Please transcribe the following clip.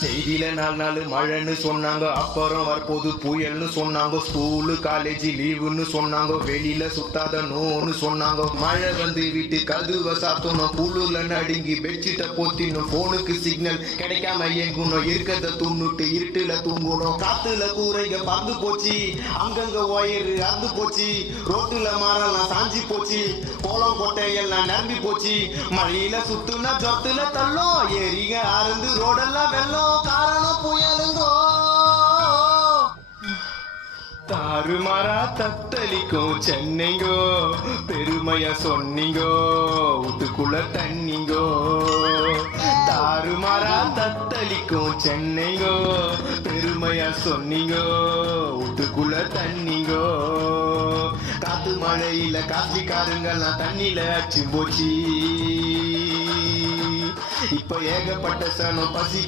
செய்தியில 4 நாள் மழைன்னு சொன்னாங்க, அப்புறம் வரப்போது புயல்னு சொன்னாங்க. ஸ்கூலு காலேஜ் லீவுன்னு சொன்னாங்க, வெளியில சுத்தாத நோன்னு சொன்னாங்க. மழை வந்து வீட்டு கதுவை சாத்தணும், குழுல நடுங்கி பெட்ஷீட்டை போத்தினும், போனுக்கு சிக்னல் கிடைக்காம இயங்கணும், இருக்கிறத துண்ணுட்டு இருட்டுல தூங்கணும். காத்துல கூரைங்க பறந்து போச்சு, அங்கங்க ஒயரு அறுந்து போச்சு, ரோட்டுல மரம்லாம் சாஞ்சி போச்சு, கோலம் கோட்டை எல்லாம் நம்பி போச்சு. மழையில சுத்துனா ஜொத்துல தள்ளும், ஏரிங்க அருந்து ரோடெல்லாம் வெள்ளம், காரணம் புயலுங்கோ. தாறுமாறா தத்தளிக்கும் சென்னைங்கோ, பெருமையா சொன்னீங்கோ, வீட்டுக்குள்ள தண்ணிங்கோ. தாறுமாறா தத்தளிக்கும் சென்னைங்கோ, பெருமையா சொன்னீங்கோ, வீட்டுக்குள்ள தண்ணிங்கோ. காத்து மழையில காட்சிக்காரங்கெல்லாம் தண்ணியில அச்சு போச்சு. இப்ப ஏகப்பட்ட சனம் பசி